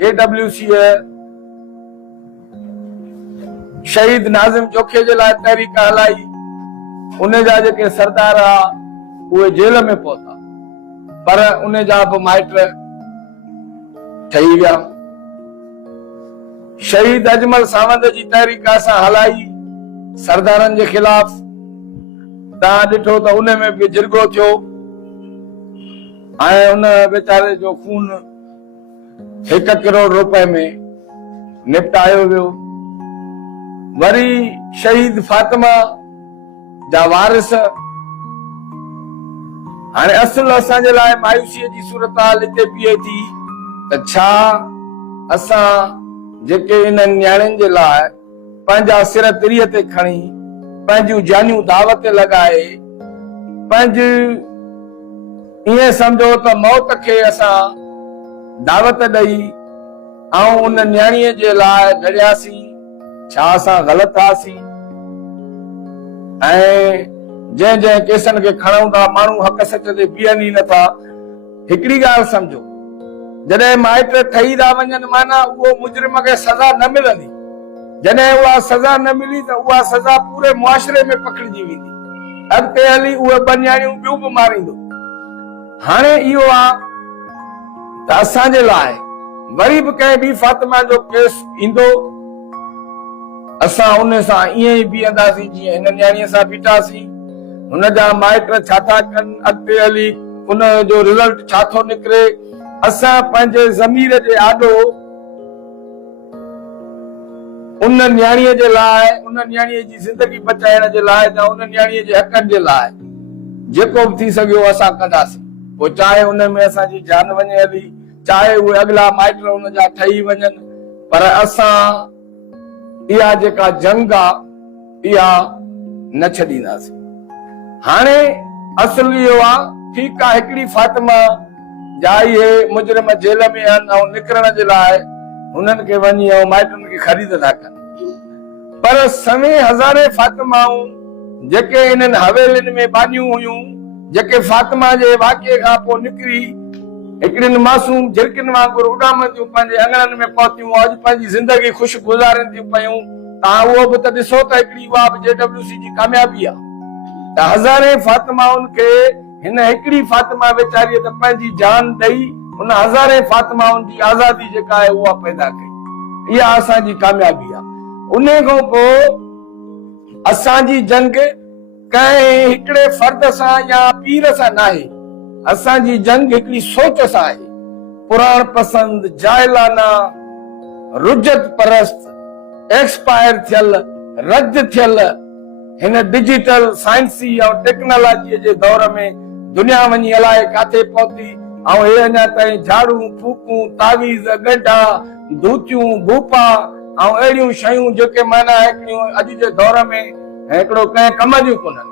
JWC शहीद नाज़िम जोखे जे लाइ तहरीक हलाई, उन जा जेके सरदार उहे जेल में पहुता, पर उन जा बि माइट ठही विया। शहीद अजमल सावंत जी तहरीक असां हलाई सरदारनि जे खिलाफ, तव्हां ॾिठो त उन में बि जिरगो थियो ऐं उन वेचारे जो खून 1 करोड़ रुपए में निपटायो वियो। वरी शहीद फातिमा जा वारिस, हाणे असुल असांजे लाइ मायूसीअ जी सूरत हिते बीहे थी त छा असां जेके इन्हनि न्याणियुनि जे लाइ पंहिंजा सिर तिरीअ ते खणी पंहिंजूं जानियूं दाव ते लॻाए पंहिंजी ईअं सम्झो त मौत खे असां दावत ॾेई ऐं उन न्याणीअ जे लाइ लड़ियासीं, छा असां ग़लति आसीं? ऐं जंहिं जंहिं केसनि खे खणूं था माण्हू हक़ सच ते बीहनि ई नथा। हिकिड़ी ॻाल्हि सम्झो, जॾहिं माइट ठही था वञनि माना उहो मुजरिम खे सज़ा न मिलंदी। जॾहिं उहा सज़ा न मिली त उहा सज़ा पूरे मुआशरे में पकड़िजी वेंदी, अॻिते हली उहे ॿ न्याणियूं ॿियूं बि मारींदो। हाणे इहो आहे त असांजे लाइ वरी बि कंहिं ॿी फातिमा जो केस ईंदो, असां उन सां ईअं ई बीहंदासीं जीअं हिन न्याणीअ सां बीठासीं। हुन जा माइट छा था कनि, अॻिते हली उन जो रिज़ल्ट छा थो निकिरे, असां पंहिंजे ज़मीर जे आॾो उन न्याणीअ जे लाइ, उन न्याणीअ जी ज़िंदगी बचाइण जे लाइ या उन न्याणीअ जे हक़नि जे लाइ जेको बि थी सघियो असां कंदासीं। पोइ चाहे उन में असांजी जान वञे हली, चाहे उहे अॻिला माइट उन जा ठही वञनि, पर असां इहा जेका जंग आहे इहा न छॾींदासीं। हाणे असुल इहो आहे, ठीकु आहे हिकिड़ी फातिमा जा इहे मुजरिम जेल में आहिनि ऐं निकिरण जे लाइ हुननि खे वञी ऐं माइटनि खे ख़रीद था कनि, पर सवे हज़ारे फातिमाऊं जेके इन्हनि हवेलियुनि में बानियूं हुयूं, जेके फातिमा जे वाक़िए खां पोइ निकिरी हिकिड़ियुनि मासूम झिरकियुनि वांगुरु उॾामनि थियूं, पंहिंजे अंगणनि में पहुतियूं, अॼु पंहिंजी ज़िंदगी ख़ुशि गुज़ारनि थियूं पयूं। तव्हां उहो बि त ॾिसो त हिकिड़ी उहा बि JWC जी कामयाबी आहे त हज़ारे फातिमाउनि खे हिन हिकिड़ी फातिमा वेचारीअ त पंहिंजी जान ॾेई उन हज़ारे फातिमाउनि जी आज़ादी जेका आहे उहा पैदा कई। इहा असांजी कामयाबी आहे। उन खां पोइ असांजी जंग कंहिं हिकिड़े फर्द सां या पीर सां नाहे, असांजी जंग हिकिड़ी सोच सां आहे। पुराण पसंद, जाइलाना, रुजत परस्त, एक्सपायर थियल, रद्द थियल हिन डिजिटल साइंसी ऐं टेक्नोलॉजीअ जे दौर में दुनिया वञी अलाए काथे पहुती ऐं हे अञा ताईं झाड़ू फूकूं, तावीज़, गड्ढा, धूतियूं, भूपा ऐं अहिड़ियूं शयूं जेके माना हिकिड़ियूं अॼु जे दौर में हिकिड़ो कंहिं कम जूं कोन्हनि।